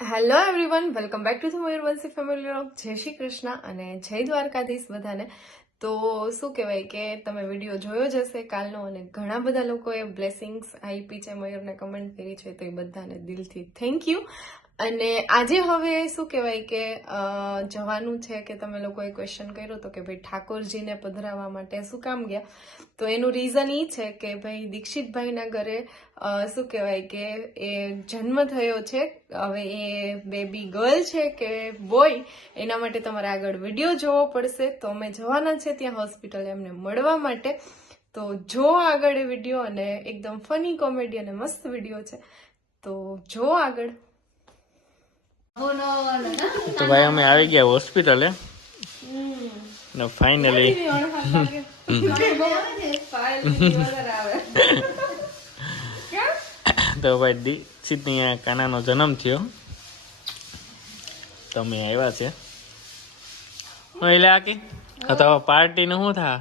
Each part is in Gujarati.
Hello everyone welcome back to the Mayurvanshi family rock જય શ્રી કૃષ્ણ અને જય દ્વારકાધીશ બધાને. તો શું કહેવાય કે તમે વીડિયો જોયો જ હશે કાલનો અને ઘણા બધા લોકોએ બ્લેસિંગ્સ આઈપી છે મયુરને કમેન્ટ કરી છે, તો એ બધાને દિલથી થેન્ક યુ અને આજે હવે શું કહેવાય કે જવાનું છે કે તમે લોકોએ ક્વેશ્ચન કર્યો હતો કે ભાઈ ઠાકોરજીને પધરાવવા માટે શું કામ ગયા? તો એનું રીઝન એ છે કે ભાઈ દીક્ષિતભાઈના ઘરે શું કહેવાય કે, એ જન્મ થયો છે. હવે એ બેબી ગર્લ છે કે બોય એના માટે તમારે આગળ વીડિયો જોવો પડશે. તો અમે જવાના છે ત્યાં હોસ્પિટલ એમને મળવા માટે. તો જો આગળ એ વીડિયો અને એકદમ ફની કોમેડી અને મસ્ત વીડિયો છે. તો જો આગળ. તો ભાઈ અમે આવી ગયા હોસ્પિટલે. ને ફાઇનલી તો ભાઈ દીક્ષિતની આ કાનાનો જન્મ થયો. તો અમે આવ્યા છે. એટલે આકી. હા તો પાર્ટી નું શું થા?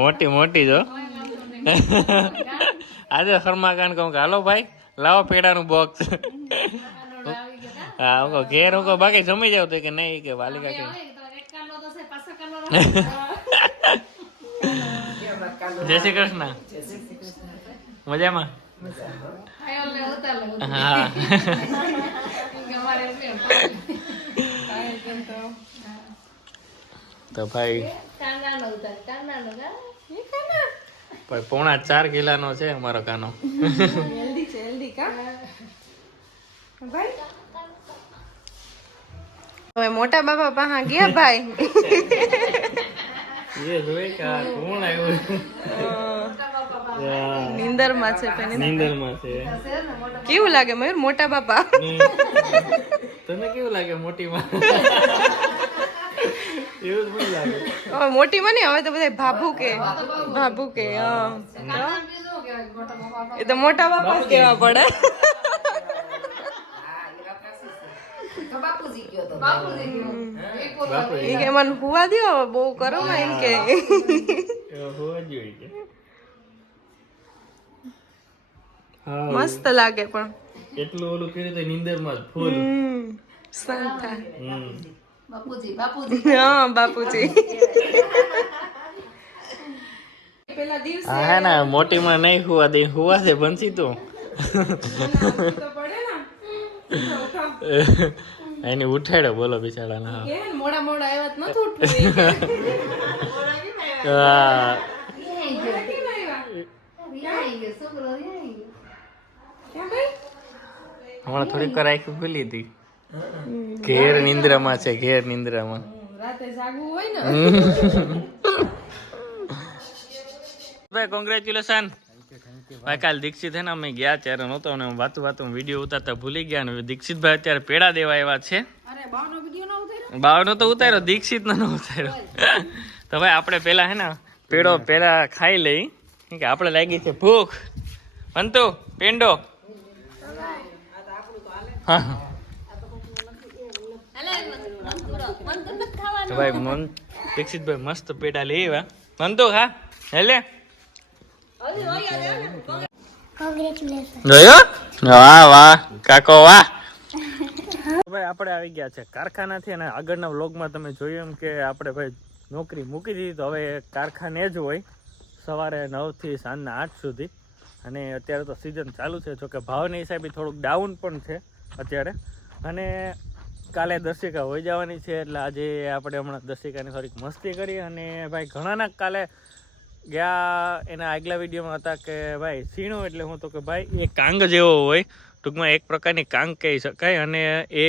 મોટી મોટી જો આજે શર્મા કાન કહું કે હાલો ભાઈ લાવો પેડાનું બોક્સ હા હું કહું ઘેર હું કહું બાકી જમી જાવ તો કે નહીં કે વાલિકા કે. જય શ્રી કૃષ્ણ. મજામાં? હા તો. ભાઈ ભાઈ પોણા ચાર કિલાનો છે અમારો કાનો. હેલ્ધી છે હેલ્ધી કા? ભાઈ? હવે મોટા બાપા પાહા ગયા ભાઈ? એ જોઈ કે કોણ આવ્યું? નીંદરમાં છે પેલી. નીંદરમાં છે. કેવું લાગે મયુર મોટા બાપા? તને કેવું લાગે મોટી માં હવે મોટી માં હવે તો બધા ભાભુ કે ભાભુ કે હા એ તો મોટા બાપા જ કેવા પડે. એ કે મને હુવા દ્યો બહુ કરો ને એમ કે. મસ્ત લાગે પણ. એટલું ઓલું કર્યું તો નીંદરમાં જ ફૂલ. શાંત થાય. હમ હા બાપુજી. પેલા દિવસે હા ના ને મોટી માં નહીં હુવા દે હુવા દે બનશી તું. તો પડે એની ઉઠાડ્યો બોલો બિચારાને ના મોડા મોડા આવ્યા તો નતું ઉઠવું હા? હમણાં થોડીક આખી ભૂલી હતી. ઘેર નિંદ્રામાં છે ઘેર નિંદ્રામાં. રાતે જાગવું હોય ને. ભાઈ કોંગ્રેચ્યુલેશન ભાઈ કાલ દીક્ષિત હે ને અમે ગયા ત્યારે નહોતો અને વાતું વાતું વીડિયો ઉતારતા ભૂલી ગયા અને દીક્ષિતભાઈ અત્યારે પેડા દેવા એવા છે. બાવનો તો ઉતાર્યો દીક્ષિત નો ઉતાર્યો. તો ભાઈ આપણે પેલા હે ને પેડો પેલા ખાઈ લઈ. કે આપણે લાગી છે ભૂખ. અંતુ પેંડો. હા તો ભાઈ મન દીક્ષિતભાઈ મસ્ત પેડા લઈ આવ્યા. મન તો હા હેલે. જોયો? વાહ વાહ કાકો વાહ. ભાઈ આપણે આવી ગયા છે કારખાનાથી અને આગળના વ્લોગમાં તમે જોયું એમ કે આપણે ભાઈ નોકરી મૂકી દીધી તો હવે કારખાને જ હોય. સવારે નવથી સાંજના આઠ સુધી. અને અત્યારે તો સિઝન ચાલુ છે જોકે ભાવની હિસાબે થોડુંક ડાઉન પણ છે અત્યારે. અને કાલે દર્શિકા હોઈ જવાની છે, એટલે આજે આપણે હમણાં દર્શિકાની થોડીક મસ્તી કરી અને ભાઈ ઘણાના કાલે ગયા એના આગલા વિડીયોમાં હતા કે ભાઈ સીણો, એટલે હું તો કે ભાઈ એ કાંગ જેવો હોય, ટૂંકમાં એક પ્રકારની કાંગ કહી શકાય અને એ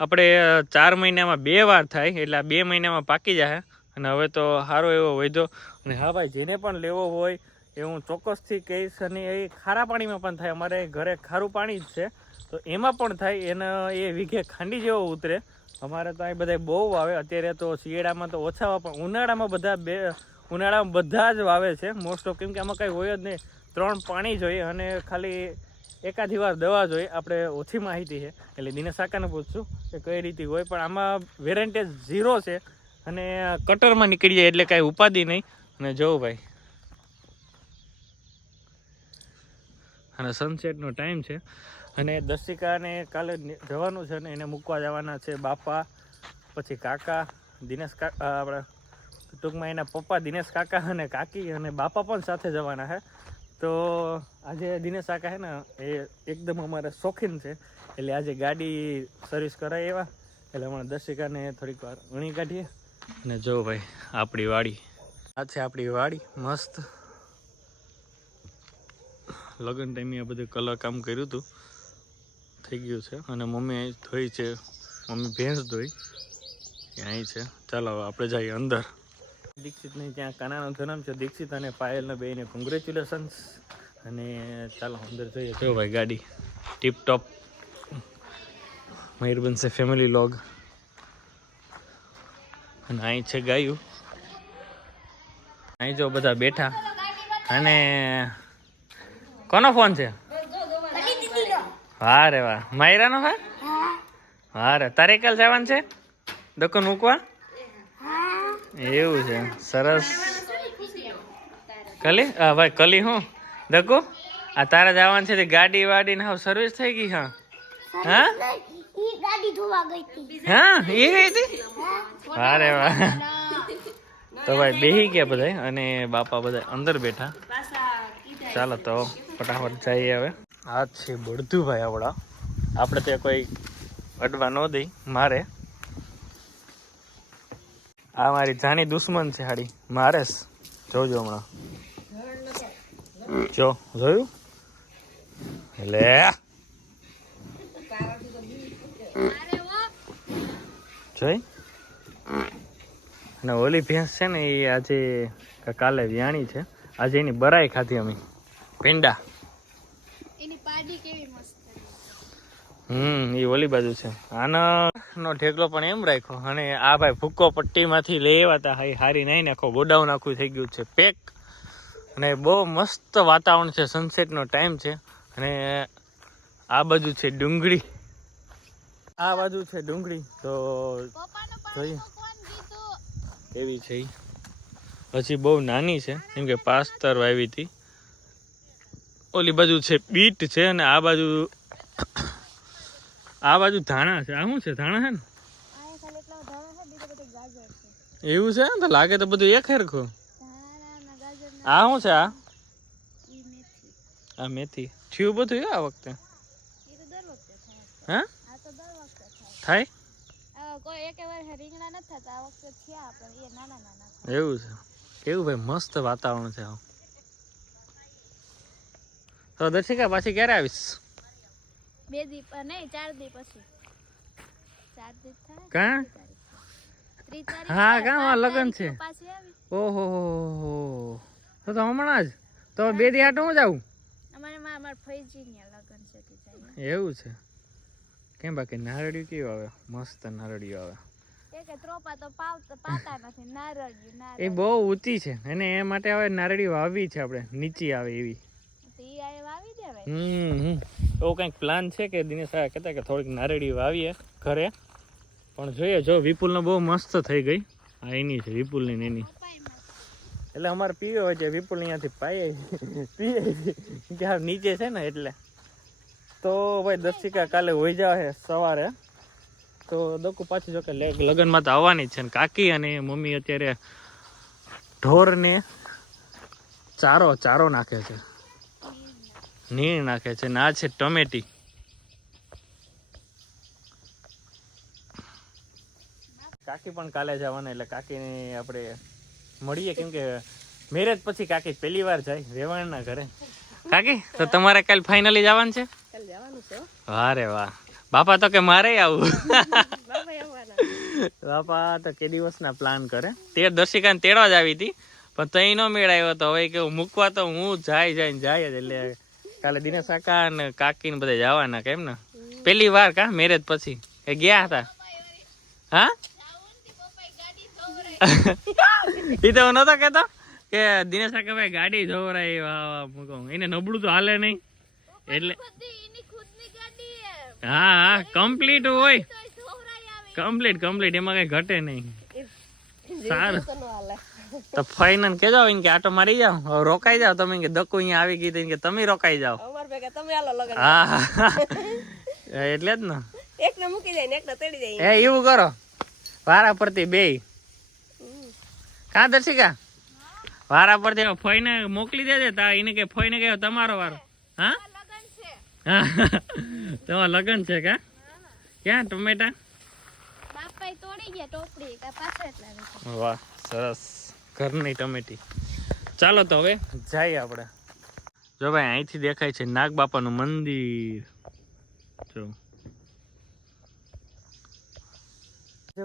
આપણે ચાર મહિનામાં બે વાર થાય, એટલે આ બે મહિનામાં પાકી જાય અને હવે તો સારો એવો વધ્યો અને હા ભાઈ, જેને પણ લેવો હોય એ હું ચોક્કસથી કહીશ અને એ ખારા પાણીમાં પણ થાય, અમારે ઘરે ખારું પાણી જ છે. તો એમાં પણ થાય, એને એ વીઘે ખાંડી જેવો ઉતરે. અમારે તો અહીં બધા બહુ વાવે. અત્યારે તો શિયાળામાં તો ઓછા વાવે, પણ ઉનાળામાં બધા બે, ઉનાળામાં બધા જ વાવે છે. મોસ્ટ ઓફ કેમ કે આમાં કાંઈ હોય જ નહીં. ત્રણ પાણી જોઈએ અને ખાલી એકાદી વાર દવા જોઈએ. આપણે ઓછી માહિતી છે. એટલે દિનેશ કાકાને પૂછશું કે કઈ રીતે હોય, પણ આમાં વેરેન્ટેજ ઝીરો છે અને કટરમાં નીકળી જાય એટલે કાંઈ ઉપાધિ નહીં. અને જવું ભાઈ. અને સનસેટનો ટાઈમ છે. અને દર્શિકાને કાલે જવાનું છે ને એને મૂકવા જવાના છે બાપા, પછી કાકા, દિનેશ કાકા આપણે ટૂંકમાં એના પપ્પા દિનેશ કાકા અને કાકી અને બાપા પણ સાથે જવાના છે. તો આજે દિનેશ કાકા છે ને, એ એકદમ અમારે શોખીન છે. એટલે આજે ગાડી સર્વિસ કરાય એવા. એટલે હમણાં દર્શિકાને થોડીક વાર ઊણી કાઢીએ. અને જો ભાઈ, આપણી વાડી. આ છે આપણી વાડી, મસ્ત. લગ્ન ટાઈમે આ બધું કલર કામ કર્યું હતું. થઈ ગયું છે. અને મમ્મી અહીં ધોઈ છે. મમ્મી ભેંસ ધોઈ. અહીં છે. ચાલો હવે આપણે જઈએ અંદર. દીક્ષિતને ત્યાં કાનાનો જન્મ છે. દીક્ષિત અને પાયલને બેને કોંગ્રેચ્યુલેશન્સ અને ચાલો અંદર જોઈએ. જો ભાઈ ગાડી ટીપ ટોપ મયુર બનશે ફેમિલી લોગ અને અહીં છે ગાયું. અહીં જો બધા બેઠા. અને કોનો ફોન છે? હા રે વાહ. માયરાનો હે. હા રે. તારે કાલ જવાનું છે? દુકાન મૂકવા? એવું છે. સરસ. કલી? હા ભાઈ કલી હું? દકુ? આ તારે જવાનું છે તે ગાડી વાડી ને હાવ સર્વિસ થઈ ગઈ હા? હા? હા? એ ગઈ હતી? હા. રે વાહ. તો ભાઈ બેહી ગયા બધા અને બાપા બધા અંદર બેઠા. ચાલો તો ફટાફટ જઈએ હવે. આ છે બળદુભાઈ આપણા. આપણે ત્યાં કોઈ અડવા ન દઈ મારે. આ મારી જાણી દુશ્મન છે હાડી. મારે જોજો હમણાં. જો જોયું? એટલે જોઈ? અને ઓલી ભેંસ છે ને એ આજે કાલે વ્યાણી છે. આજે એની બરાઈ ખાધી અમે. પેંડા. એની પાડી કેવી મસ્ત હમ એ ઓલી બાજુ છે. આનો નો ઢેકલો પણ એમ રાખ્યો. અને આ ભાઈ ભૂક્કો પટ્ટીમાંથી લઈ આવ્યા તા હાઈ હારી નહીં નાખો. ગોડાઉન આખું થઈ ગયું છે. પેક અને બહુ મસ્ત વાતાવરણ છે. સનસેટનો ટાઈમ છે. અને આ બાજુ છે ડુંગળી. આ બાજુ છે ડુંગળી. તો જોઈએ. એવી છે પછી બહુ નાની છે. કેમ કે પાસ્તર વાવી હતી. ઓલી બાજુ છે બીટ છે અને આ બાજુ આ બાજુ ધાણા છે. આ શું છે? ધાણા છે ને? એવું છે? તો લાગે તો બધું એક હરખું. ના આ શું છે? આ? આ મેથી. થયું બધું આ વખતે? હા? થાય? એવું છે. કેવું ભાઈ? મસ્ત વાતાવરણ છે આવું. તો દર્શિકા પાછી ક્યારે આવીશ? બે દી નહીં ચાર દી પછી. ચાર દી થાય? કાં? હા, લગન છે? ઓહો તો તો હમણાં જ? તો બે દી આટો હું જાઉં? અમારે માં અમારા ફઈજી ને લગન છે જાય એવું છે. કેમ બાકી નારળિયું કેવું આવે? મસ્ત નારળિયું આવે. એ બહુ ઊંચી છે. અને એ માટે હવે નારળી વાવી છે આપણે. નીચી આવે એવી. હમ હમ. કંઈક પ્લાન છે કે દિનેશ સાહેબ કહેતા કે થોડીક નારેડી વાવીએ ઘરે. પણ જોઈએ, જો વિપુલને બહુ મસ્ત થઈ ગઈ. આ એની છે, વિપુલની ને એની. એટલે અમારે પીવે હોય છે, વિપુલ અહીંયાથી પાઈએ પીએ. કે નીચે છે ને એટલે. તો ભાઈ દર્શિકા કાલે હોઈ જાવ સવારે. તો દકુ પાછી જો કે લે- લગ્નમાં તો આવવાની જ છે ને કાકી અને મમ્મી અત્યારે ઢોરને ચારો ચારો નાખે છે. નીણ નાખે છે ને આ છે ટમેટી. કાકી પણ કાલે જવાના એટલે કાકીને આપણે મળીએ કેમ કે મેરેજ પછી કાકી પહેલી વાર જાય રેવાણના ઘરે. કાકી તો તમારે કાલ ફાઇનલી જવાનું છે? વાહ રે વાહ. બાપા તો કે મારે આવું. બાપા તો કે દિવસના પ્લાન કરે. તે દર્શિકાને તેડવા જ આવી હતી પણ તઈ નો મેળ આવ્યો તો હવે કે મૂકવા તો હું જાય જાય જાય જ એટલે કાલે દિનેશ કાકા અને કાકી ને બધા જવાના કેમ ને પહેલી વાર કા મેરેજ પછી એ ગયા હતા હા એ તો નતો કેતો કે દિનેશ કાકા ભાઈ ગાડી ધોવરાય વાહ વાહ મૂકો એને નબળું તો હાલે નહીં એટલે હે હા કમ્પ્લીટ હોય કમ્પ્લીટ કમ્પ્લીટ એમાં કઈ ઘટે નહીં સારું તો ફાઈનલ કેજો એને કે આટો મારી જાઓ. હવે રોકાઈ જાઓ તમે કે દકુ અહીંયા આવી ગઈ તો કે તમે રોકાઈ જાઓ. અમાર ભેગા તમે આલો લગન. હા. એટલે જ ને. એકને મૂકી જાય ને એકને તેડી જાય. એ એવું કરો. વારા પરથી બે કા દર્શિકા? વારા પરથી ફોઈને મોકલી દેજે. તા એને કે ફોઈને કહ્યો તમારો વારો. હા? તમારા લગન છે કા? ક્યાં ટમેટા? બાપાએ તોડી ગયા ટોપડી. કા પાછળ જ વાહ સરસ. ઘરની ટમેટી. ચાલો તો હવે જઈએ આપણે. જો ભાઈ, અહીંથી દેખાય છે નાગ બાપાનું મંદિર. જો.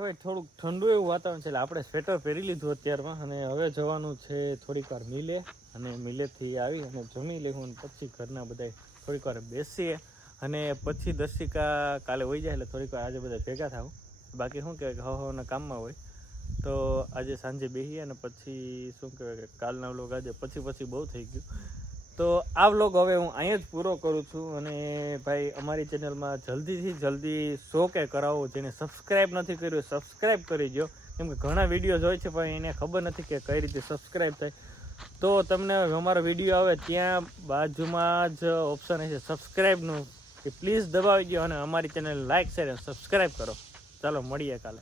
ભાઈ, થોડુંક ઠંડુ એવું વાતાવરણ છે એટલે આપણે સ્વેટર પહેરી લીધું અત્યારમાં અને હવે જવાનું છે થોડીક વાર મિલે અને મિલેથી આવી અને જમી લેવું અને પછી ઘરના બધા થોડીક વાર બેસીએ. અને પછી દર્શિકા કાલે હોઈ જાય એટલે થોડીક વાર આજે બધા ભેગા થાવ. બાકી શું કે હવાના કામમાં હોય. તો આજે સાંજે બેસીએ અને પછી શું કહેવાય કે કાલના વ્લોગ આજે પછી પછી બહુ થઈ ગયું. તો આ વ્લોગ હવે હું અહીંયા જ પૂરો કરું છું અને ભાઈ અમારી ચેનલમાં જલ્દીથી જલ્દી શો કે કરાવો જેને સબસ્ક્રાઈબ નથી કર્યું સબસ્ક્રાઈબ કરી દો કેમ કે ઘણા વિડીયોઝ હોય છે પણ એને ખબર નથી કે કઈ રીતે સબસ્ક્રાઈબ થાય. તો તમને અમારો વીડિયો આવે ત્યાં બાજુમાં જ ઓપ્શન હશે સબસ્ક્રાઈબનું કે પ્લીઝ દબાવી દો અને અમારી ચેનલ લાઈક શેર અને સબસ્ક્રાઈબ કરો. ચાલો, મળીએ કાલે.